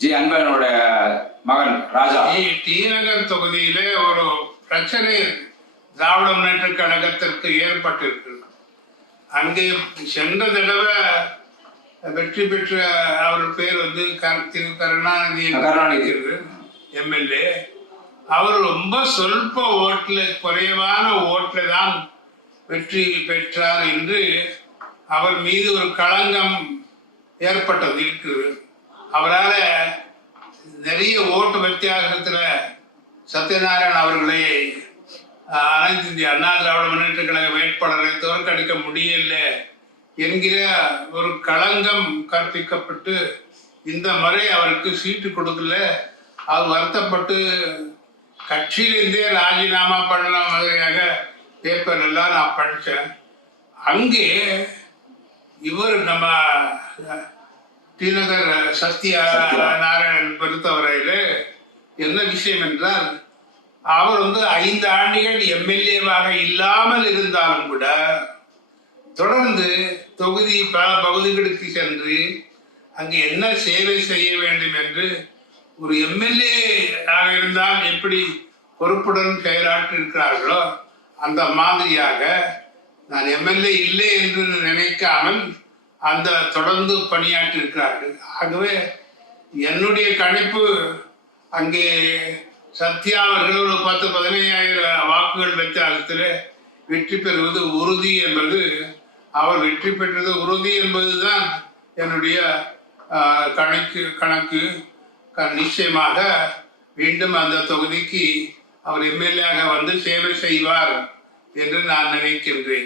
G அன்பனோட மகன் ராஜா. D நகர் தொகுதியிலே ஒரு பிரச்சனை திராவிட முன்னேற்ற கழகத்திற்கு ஏற்பட்டிருக்கு. அங்கே சென்ற தடவை வெற்றி பெற்ற அவர் பேர் வந்து திரு கருணாநிதி எம்எல்ஏ. அவர் ரொம்ப சொல்ப ஓட்டுல, குறைவான ஓட்டுல தான் வெற்றி பெற்றார் என்று அவர் மீது ஒரு களங்கம் ஏற்பட்டது இருக்குது. அவரால் நிறைய ஓட்டு வித்தியாசத்துல சத்யநாராயண் அவர்களை அனைத்து இந்திய அண்ணா திராவிட முன்னேற்ற கழக வேட்பாளரை தோற்கடிக்க முடியல என்கிற ஒரு களங்கம் கற்பிக்கப்பட்டு இந்த முறை அவருக்கு சீட்டு கொடுக்கல. அவர் வருத்தப்பட்டு கட்சியிலிருந்தே ராஜினாமா பண்ண மாதிரியாக பேப்பர் எல்லாம் நான் படித்தேன். அங்கே இவர் நம்ம டி நகர் சத்யநாராயணன் பொறுத்தவரையில் என்ன விஷயம் என்றால், அவர் வந்து 5 ஆண்டுகள் எம்எல்ஏவாக இல்லாமல் இருந்தாலும் கூட தொடர்ந்து தொகுதி பல பகுதிகளுக்கு சென்று அங்கு என்ன சேவை செய்ய வேண்டும் என்று ஒரு எம்எல்ஏ ஆக இருந்தால் எப்படி பொறுப்புடன் செயலாற்றிருக்கிறார்களோ அந்த மாதிரியாக நான் எம்எல்ஏ இல்லை என்று நினைக்காமல் அந்த தொடர்ந்து பணியாற்றிருக்கிறார்கள். ஆகவே என்னுடைய கணிப்பு அங்கே சத்யா அவர்கள் ஒரு 10-15,000 வாக்குகள் வித்தியாசத்தில் வெற்றி பெறுவது உறுதி என்பது, அவர் வெற்றி பெற்றது உறுதி என்பதுதான் என்னுடைய கணக்கு. நிச்சயமாக மீண்டும் அந்த தொகுதிக்கு அவர் எம்எல்ஏ ஆக வந்து சேவை செய்வார் என்று நான் நினைக்கின்றேன்.